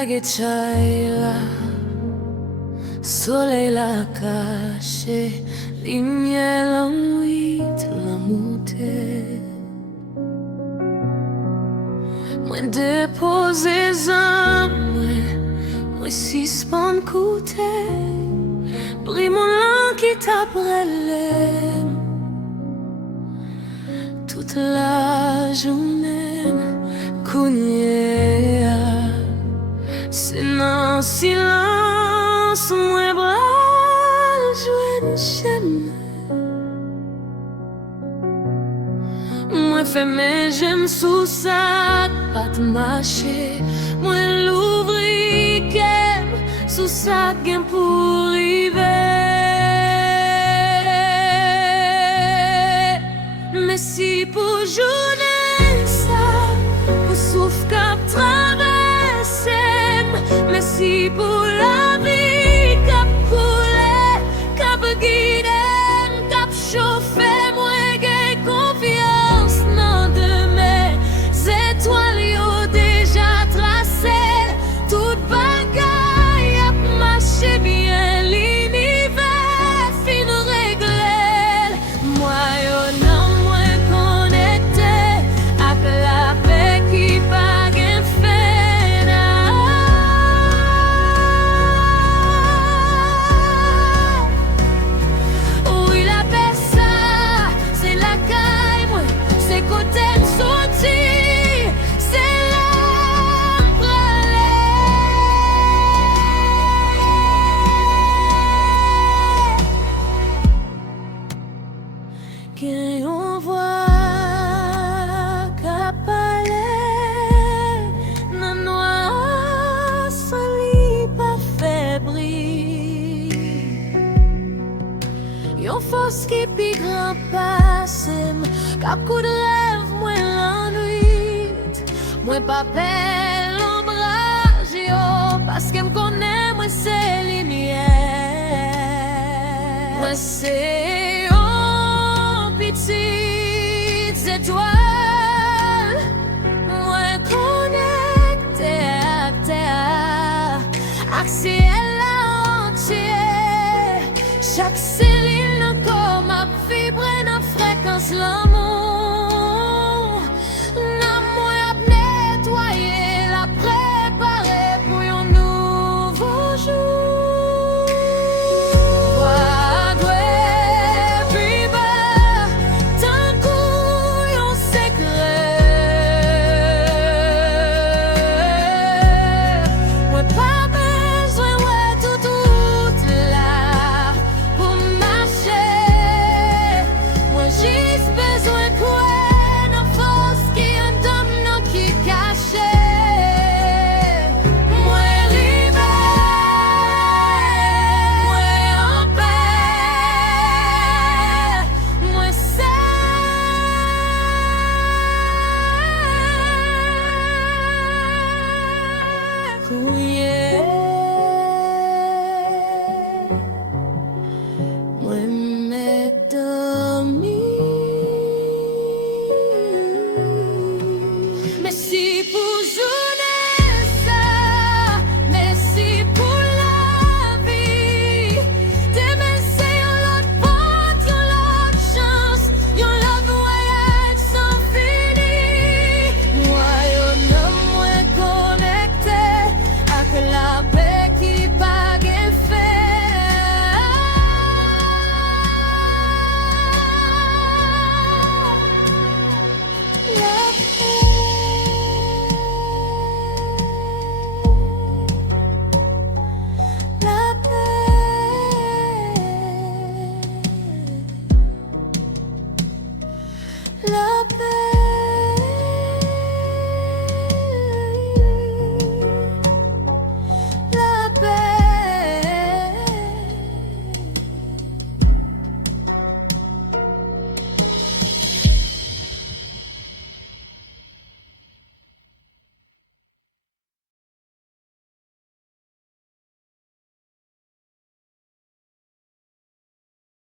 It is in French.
baguette chaila, soleil la caché, lumière en huit la montée. Moi déposé moi suspend côté, brille mon langue qui t'appelle toute la journée, cougné. C'est dans silence, moi bras jouer une chaîne. Moi fais mes j'aime sous ça, pas de marcher. Moi l'ouvrir qu'aime sous ça gain pour arriver. Mais si pour journée ça, pour souffle cap traverser. Mais si pour la vie cap couler, cap guider, cap chauffer, moi j'ai confiance dans demain. Étoiles yo déjà tracé, toute bagaille a marché bien, l'univers fin réglé. Moi yo non moi connecté à la paix qui pas gain fait. Oui la paix ça, c'est la caille moi, c'est côté sorti. Quand on voit qu'à palais, dans noir, sans lit pas fébrile. Yon force qui pi grand passe, cap coup de rêve, moi l'ennui. Moi pas pelle l'ombrage, yo, parce que m'connais, moi c'est lumière. Moi c'est petites étoiles, moi connecté à terre, accès entier, chaque cellule comme à vibrer dans fréquence l'amour, l'amour a nettoyé, la préparé pour un nouveau jour. La paix.